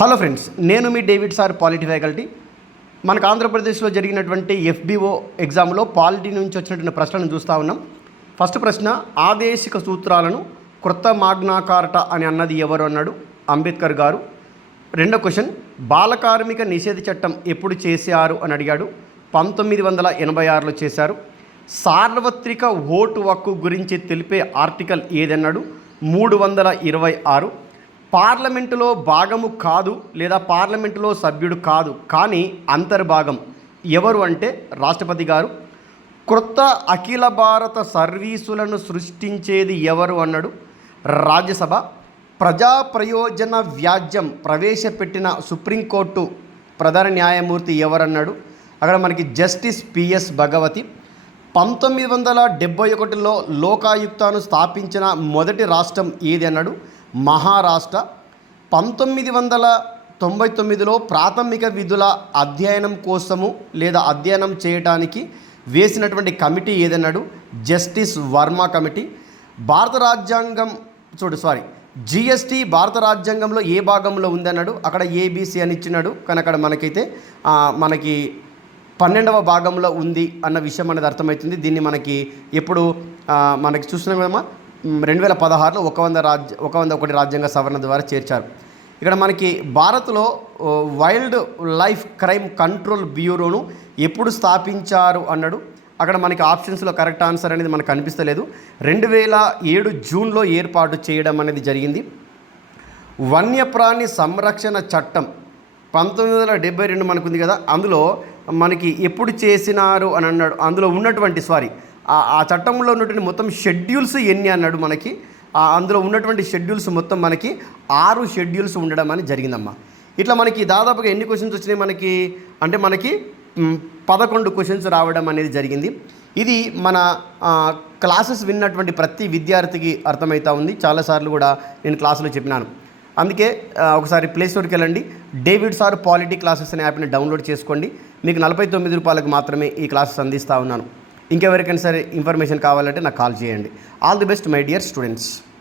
Hello friends, నేను మీ David sir polity faculty. మనకు ఆంధ్రప్రదేశ్లో జరిగినటువంటి ఎఫ్బిఓ ఎగ్జామ్లో పాలిటీ నుంచి వచ్చినటువంటి ప్రశ్నలను చూస్తూ ఉన్నాం. ఫస్ట్ ప్రశ్న, ఆదేశిక సూత్రాలను క్రొత్త మాగ్నా కార్టా అని అన్నది ఎవరు అన్నాడు? అంబేద్కర్ గారు. రెండో క్వశ్చన్, బాలకార్మిక నిషేధ చట్టం ఎప్పుడు చేశారు అని అడిగాడు? 1986లో చేశారు. సార్వత్రిక ఓటు హక్కు గురించి తెలిపే ఆర్టికల్ ఏదన్నాడు? 326. పార్లమెంటులో భాగము కాదు లేదా పార్లమెంటులో సభ్యుడు కాదు కానీ అంతర్భాగం ఎవరు అంటే రాష్ట్రపతి గారు. క్రొత్త అఖిల భారత సర్వీసులను సృష్టించేది ఎవరు అన్నాడు? రాజ్యసభ. ప్రజా ప్రయోజన వ్యాజ్యం ప్రవేశపెట్టిన సుప్రీంకోర్టు ప్రధాన న్యాయమూర్తి ఎవరన్నాడు? అక్కడ మనకి జస్టిస్ పిఎస్ భగవతి. 1971లో లోకాయుక్తను స్థాపించిన మొదటి రాష్ట్రం ఏది అన్నాడు? మహారాష్ట్ర. 1999లో ప్రాథమిక విధుల అధ్యయనం కోసము లేదా అధ్యయనం చేయడానికి వేసినటువంటి కమిటీ ఏదన్నాడు? Justice Verma committee. భారత రాజ్యాంగం జిఎస్టీ భారత రాజ్యాంగంలో ఏ భాగంలో ఉందన్నాడు? అక్కడ ఏబిసి అని ఇచ్చినాడు, కానీ అక్కడ మనకైతే మనకి 12వ భాగంలో ఉంది అన్న విషయం అనేది అర్థమవుతుంది. దీన్ని మనకి ఎప్పుడు మనకి చూస్తున్నాం కదమ్మా, 2016లో 101 రాజ్యాంగ సవరణ ద్వారా చేర్చారు. ఇక్కడ మనకి భారత్లో వైల్డ్ లైఫ్ క్రైమ్ కంట్రోల్ బ్యూరోను ఎప్పుడు స్థాపించారు అన్నాడు? అక్కడ మనకి ఆప్షన్స్లో కరెక్ట్ ఆన్సర్ అనేది మనకు కనిపిస్తలేదు. 2007 జూన్లో ఏర్పాటు చేయడం అనేది జరిగింది. వన్యప్రాణి సంరక్షణ చట్టం 1972 మనకు ఉంది కదా, అందులో మనకి ఎప్పుడు చేసినారు అని అన్నాడు? అందులో ఉన్నటువంటి ఆ చట్టంలో ఉన్నటువంటి మొత్తం షెడ్యూల్స్ ఎన్ని అన్నాడు? మనకి అందులో ఉన్నటువంటి షెడ్యూల్స్ మొత్తం మనకి 6 షెడ్యూల్స్ ఉండడం అని జరిగిందమ్మా. ఇట్లా మనకి దాదాపుగా ఎన్ని క్వశ్చన్స్ వచ్చినాయి మనకి అంటే మనకి 11 క్వశ్చన్స్ రావడం అనేది జరిగింది. ఇది మన క్లాసెస్ విన్నటువంటి ప్రతి విద్యార్థికి అర్థమవుతూ ఉంది. చాలాసార్లు కూడా నేను క్లాసులో చెప్పినాను. అందుకే ఒకసారి ప్లే స్టోర్కి వెళ్ళండి, డేవిడ్ సార్ పాలిటీ క్లాసెస్ అనే యాప్ని డౌన్లోడ్ చేసుకోండి. మీకు 49 రూపాయలకు మాత్రమే ఈ క్లాసెస్ అందిస్తూ ఉన్నాను. ఇంకెవరికైనా సరే ఇన్ఫర్మేషన్ కావాలంటే నాకు కాల్ చేయండి. All the best my dear students.